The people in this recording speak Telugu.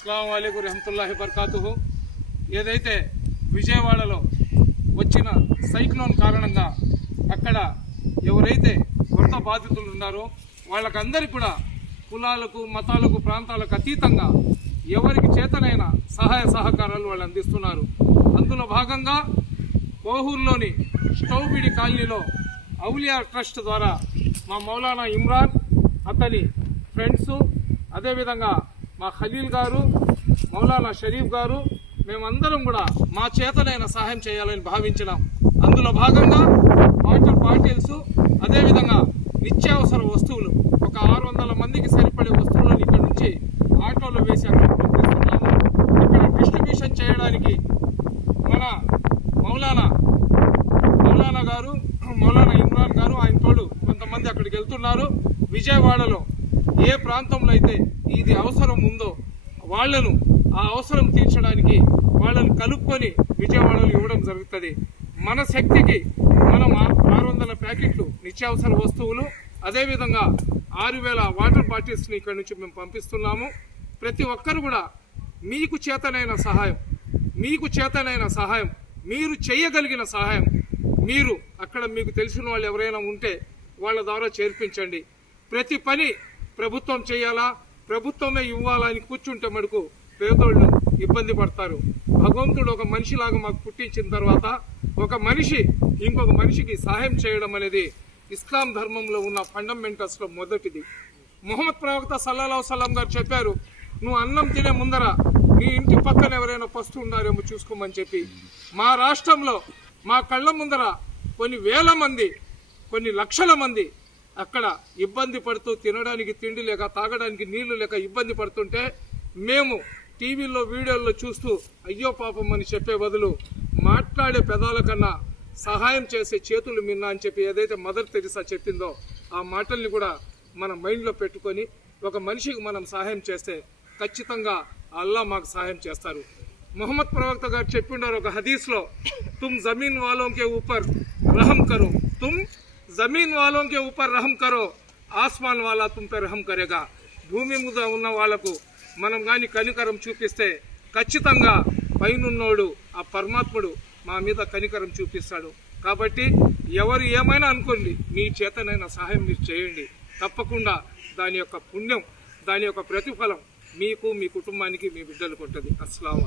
అస్సలం అయికు రహమతుల్లాహి బర్కాతుహు ఏదైతే విజయవాడలో వచ్చిన సైక్లోన్ కారణంగా అక్కడ ఎవరైతే వరద బాధితులు ఉన్నారో వాళ్ళకందరికీ కూడా కులాలకు మతాలకు ప్రాంతాలకు అతీతంగా ఎవరికి చేతనైన సహాయ సహకారాలు వాళ్ళు అందిస్తున్నారు. అందులో భాగంగా కోహూరులోని స్టౌబిడి కాలనీలో ఔలియా ట్రస్ట్ ద్వారా మా మౌలానా ఇమ్రాన్ అతని ఫ్రెండ్స్ అదేవిధంగా మా ఖలీల్ గారు మౌలానా షరీఫ్ గారు మేమందరం కూడా మా చేతనైన సహాయం చేయాలని భావించినాం. అందులో భాగంగా వాటర్ బాటిల్స్ అదేవిధంగా నిత్యావసర వస్తువులు ఒక ఆరు వందల మందికి సరిపడే వస్తువులను ఇక్కడ నుంచి ఆటోలో వేసి అక్కడ పంపిస్తున్నాము. ఇక్కడ డిస్ట్రిబ్యూషన్ చేయడానికి మన మౌలానా మౌలానా గారు మౌలానా ఇమ్రాన్ గారు ఆయన తోడు కొంతమంది అక్కడికి వెళ్తున్నారు. విజయవాడలో ఏ ప్రాంతంలో అయితే ఇది అవసరం ఉందో వాళ్ళను ఆ అవసరం తీర్చడానికి వాళ్ళను కలుపుకొని విజయవాడలో ఇవ్వడం జరుగుతుంది. మన శక్తికి మనం ఆరు వందల ప్యాకెట్లు నిత్యావసర వస్తువులు అదేవిధంగా ఆరు వేల వాటర్ బాటిల్స్ని ఇక్కడ నుంచి మేము పంపిస్తున్నాము. ప్రతి ఒక్కరు కూడా మీకు చేతనైన సహాయం మీకు చేతనైన సహాయం మీరు చేయగలిగిన సహాయం మీరు అక్కడ మీకు తెలిసిన వాళ్ళు ఎవరైనా ఉంటే వాళ్ళ ద్వారా చేర్పించండి. ప్రతి పని ప్రభుత్వం చేయాలా? ప్రభుత్వమే ఇవ్వాలా అని కూర్చుంటే మటుకు పేదోళ్ళు ఇబ్బంది పడతారు. భగవంతుడు ఒక మనిషిలాగా మాకు పుట్టించిన తర్వాత ఒక మనిషి ఇంకొక మనిషికి సహాయం చేయడం అనేది ఇస్లాం ధర్మంలో ఉన్న ఫండమెంటల్స్లో మొదటిది. మొహమ్మద్ ప్రవక్త సల్లాహు సలాం గారు చెప్పారు నువ్వు అన్నం తినే ముందర నీ ఇంటి పక్కన ఎవరైనా పస్తు ఉన్నారేమో చూసుకోమని చెప్పి. మా రాష్ట్రంలో మా కళ్ళ ముందర కొన్ని వేల మంది కొన్ని లక్షల మంది అక్కడ ఇబ్బంది పడుతూ తినడానికి తిండి లేక తాగడానికి నీళ్ళు లేక ఇబ్బంది పడుతుంటే మేము టీవీలో వీడియోల్లో చూస్తూ అయ్యో పాపం అని చెప్పే బదులు మాట్లాడే పెదాల కన్నా సహాయం చేసే చేతులు మిన్న అని చెప్పి ఏదైతే మదర్ తెరిసా చెప్పిందో ఆ మాటల్ని కూడా మన మైండ్లో పెట్టుకొని ఒక మనిషికి మనం సహాయం చేస్తే ఖచ్చితంగా అల్లా మాకు సహాయం చేస్తారు. మొహమ్మద్ ప్రవక్త గారు చెప్పిండారు ఒక హదీస్లో తుమ్ జమీన్ వాలోంకే ఊపర్ రహం కరు తుమ్ జమీన్ వాలోం కే రహం కరో ఆస్మాన్ వాలా తుంపే రహం కరేగా. భూమి మీద ఉన్న వాళ్ళకు మనం కానీ కనికరం చూపిస్తే ఖచ్చితంగా పైనున్నోడు ఆ పరమాత్ముడు మా మీద కనికరం చూపిస్తాడు. కాబట్టి ఎవరు ఏమైనా అనుకోండి మీ చేతనైన సహాయం మీరు చేయండి. తప్పకుండా దాని యొక్క పుణ్యం దాని యొక్క ప్రతిఫలం మీకు మీ కుటుంబానికి మీ బిడ్డలకు ఉంటుంది. అస్సలం